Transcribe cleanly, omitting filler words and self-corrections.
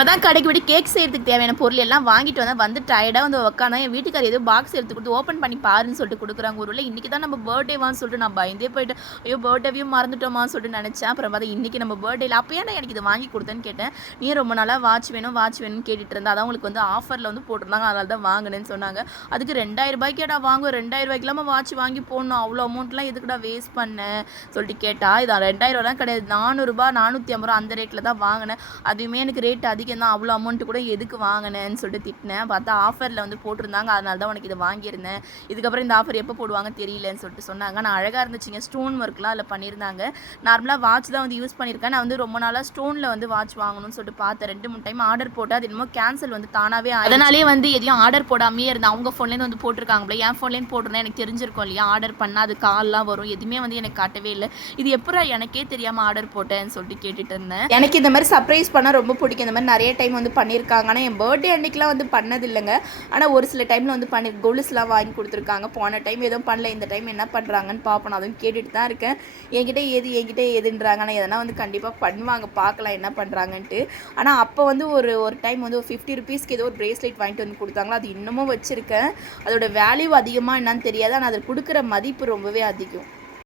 இப்போ தான் கடைக்கு விட்டு கேக் செய்கிறதுக்கு தேவையான பொருள் எல்லாம் வாங்கிட்டு வந்து டயர்டாக வந்து உட்காந்தா என் வீட்டுக்கார் ஏதோ பாக்ஸ் எடுத்து கொடுத்து ஓப்பன் பண்ணி பாருன்னு சொல்லிட்டு கொடுக்குறாங்க. ஒரு இன்றைக்கி தான் நம்ம பர்த்டேவான்னு சொல்லிட்டு நான் பயந்தே போயிட்டு ஐயோ பர்த்டேவையும் மறந்துட்டோமான்னு சொல்லிட்டு நினச்சேன். அப்புறம் பார்த்தா இன்றைக்கி நம்ம பர்த்டேயில் அப்போ ஏன்னா எனக்கு இது வாங்கி கொடுத்தேன்னு கேட்டேன். நீ ரொம்ப நாளாக வாட்ச் வேணும்னு கேட்டுட்டு இருந்தா அதான் உங்களுக்கு வந்து ஆஃபரில் வந்து போட்டிருந்தாங்க அதனால தான் வாங்கினேன்னு சொன்னாங்க. அதுக்கு 2000 ரூபாய்க்கேடா வாங்குவோம் 2000 ரூபாய்க்குலாமா வாட்ச் வாங்கி போடணும் அவ்வளோ அமௌண்ட்லாம் எதுக்குடா வேஸ்ட் பண்ணேன் சொல்லிட்டு கேட்டா இதான் 2000 கிடையாது 400 ரூபா 450 அந்த ரேட்டில் தான் வாங்கினேன். அதுவுமே எனக்கு ரேட் அதிகம் தான் அவ்வளோ அமௌண்ட்டு கூட எதுக்கு வாங்கினேன்னு சொல்லிட்டு திட்டினேன். பார்த்தா ஆஃபரில் வந்து போட்டிருந்தாங்க அதனால தான் உனக்கு இதை வாங்கியிருந்தேன். இதுக்கப்புறம் இந்த ஆஃபர் எப்போ போடுவாங்க தெரியலன்னு சொல்லிட்டு சொன்னாங்க. நான் அழகாக இருந்துச்சுங்க ஸ்டோன் ஒர்க்லாம் அதில் பண்ணியிருந்தாங்க. நார்மலாக வாட்ச் தான் வந்து யூஸ் பண்ணியிருக்கேன். நான் வந்து ரொம்ப நாளாக ஸ்டோனில் வந்து வாட்ச் வாங்கணும்னு சொல்லிட்டு பார்த்தேன். 2-3 டைம் ஆர்டர் போட்டு அது என்னமோ கேன்சல் வந்து தானாகவே அதனாலே வந்து எதையும் ஆர்டர் போடாமே இருந்தேன். அவங்க ஃபோன்லேருந்து வந்து போட்டிருக்காங்களே என் ஃபோன்லேருந்து போட்டிருந்தேன் எனக்கு தெரிஞ்சிருக்கும் இல்லையா ஆர்டர் பண்ணால் அது கால்லாம் வரும் எதுவுமே வந்து எனக்கு காட்டவே இல்லை. இது எப்போ எனக்கே தெரியாமல் ஆர்டர் போட்டேன்னு சொல்லிட்டு கேட்டுட்டு இருந்தேன். எனக்கு இந்த மாதிரி சர்ப்ரைஸ் பண்ணால் ரொம்ப பிடிக்கும். இந்த மாதிரி நிறைய டைம் வந்து பண்ணியிருக்காங்க. ஆனால் என் பர்த்டே அன்றைக்கெலாம் வந்து பண்ணது இல்லைங்க. ஆனால் ஒரு சில டைமில் வந்து கொலுசுலாம் வாங்கி கொடுத்துருக்காங்க. போன டைம் எதுவும் பண்ணல இந்த டைம் என்ன பண்ணுறாங்கன்னு பார்ப்போம். அதுவும் கேட்டுட்டு தான் இருக்கேன். என்கிட்ட எதுன்றாங்க. ஆனால் எதனா வந்து கண்டிப்பாக பண்ணுவாங்க பார்க்கலாம் என்ன பண்ணுறாங்கன்ட்டு. ஆனால் அப்போ வந்து ஒரு டைம் வந்து ஒரு 50 ருபீஸ்க்கு ஏதோ ஒரு ப்ரேஸ்லெட் வாங்கிட்டு வந்து கொடுத்தாங்களா அது இன்னமும் வச்சுருக்கேன். அதோட வேல்யூ அதிகமாக என்னன்னு தெரியாது. ஆனால் அதை கொடுக்குற மதிப்பு ரொம்பவே அதிகம்.